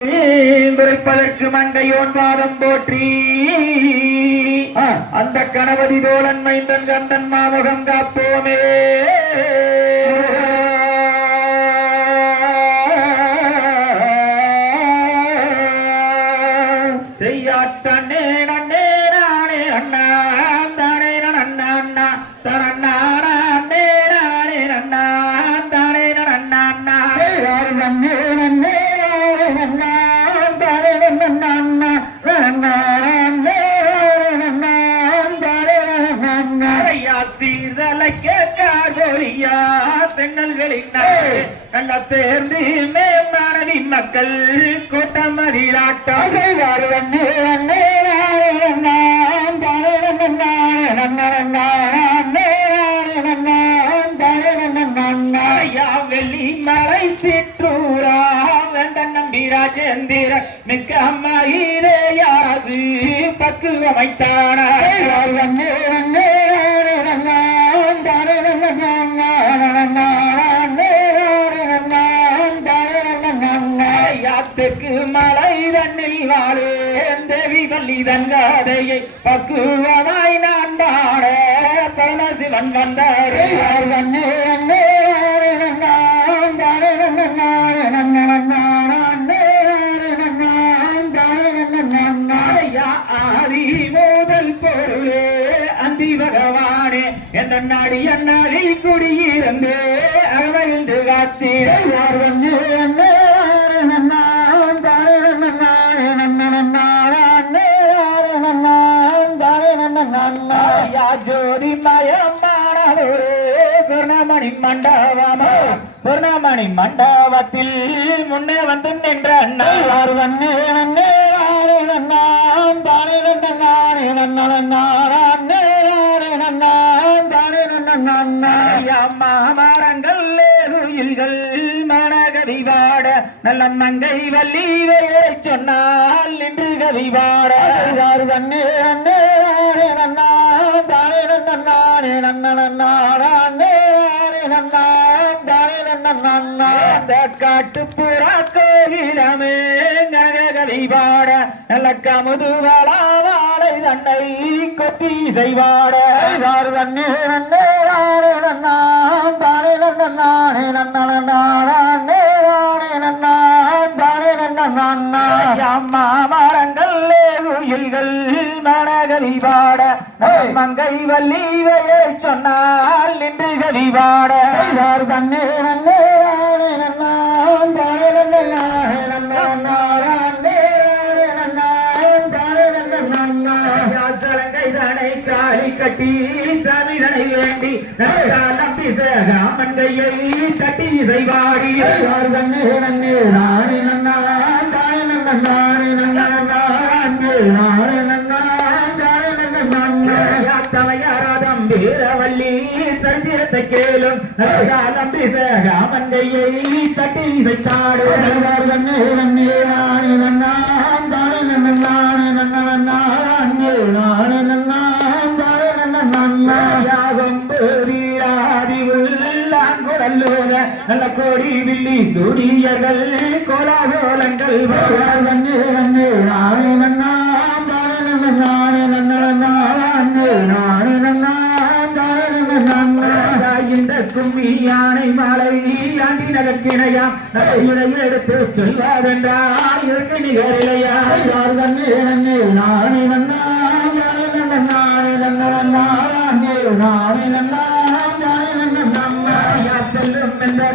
விரைப்பதற்கு மண்டையோன் பாதம் போற்றி. அந்த கணபதி தோழன் மைந்தன் கந்தன் மாமுகம் காப்போமே. செய்யாட்டே நன்னே நானே அண்ணா. சீதலைக்க காகோரியா தென்னல்களின் நல்ல தேர்ந்து மேம்பானதி மக்கள். கூட்டம் மதிலாட்டம் செய்வார் வண்ணே வண்ணே நானே நன்னே நானே வெள்ளி மலை சிற்றூரா வேண்டன் நம்பி ராஜேந்திர மிக்க அம்மாயிரே யாது பக்குவமைத்தான யாத்துக்கு மலை தன்னில் வாழே தேவி வள்ளி தங்காதையை பக்குவமாய் நான் பாட சிவன் வந்தாரே என்ற நாடி அந்நாடி குடியிருந்து அகமகிழ்ந்து காத்தீர். வந்து ஜோதி மயமானதொரு பூர்ணமணி மண்டபம். பூர்ணமணி மண்டபத்தில் முன்னே வந்து நின்ற அண்ணார் வண்ணே நன்னே நானே நன்னானே நன்னே நானே நன்னாயா மாமரங்கள் உயில்கள் மனகவி வாட நல்ல மங்கை வள்ளிவையை சொன்னால் நின்று கவி வாட அண்ணே நானே நன்னான் தானே நன்னானே நன்ன நன்னானே நானே நன்னான் தானே நன்னா. அந்த காட்டுப்புறா கோயிலமே கனகவி வாட நல்ல கமுது தன்னை கொத்தி செய்வாட தன்னே நன்னே நானே நன்னான் தானே நன்னானே நன்ன நன்னானே நானே நன்னான் தானே நன்னா அம்மா மரங்கள் உயில்கள் மனகவி பாட மங்கை வள்ளிவையை சொன்னால் நின்று பாட தன்னே நன்னே நானே நன்னான் தானே நன்னானே நன்னானே கட்டி சமிதனை வேண்டி நம்பி ராமன் கையை கட்டி செய்வாடி தன்னே நன்னே நானே நன்னா தானே நன்னா நானே நன்னா நானே நானே நன்னா தானே நன்னா வீரவல்லி சந்திரத்தை கேளும். நம்பி ராமன் கையை கட்டி வைத்தாடு தன்னே நன்னே நானே நன்னா தானே நன்னா நானே நன்னா நானே நல்ல கோடி வில்லி சூடியர்கள் கோலாகோலங்கள் வந்து வந்து நானே நன்னா தானே நன்னா நானே நன்னா நானே நானே நன்னா தானே நன்னா இந்த கும்மி யானை மாலை நீ ஆண்டி நகக்கிணையாம் இதை எடுத்து சொல்வாதென்றா இதற்கு நிகரிலையா? யார் தன்னே நன்னே நானே நன்னா நானே நன்னா நானே நன்னா நானே நானே நன்னா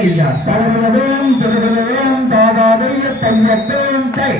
ஐயா தளபதவேம் தளபதவேம் தாதாதைய தையத்தேம் தை.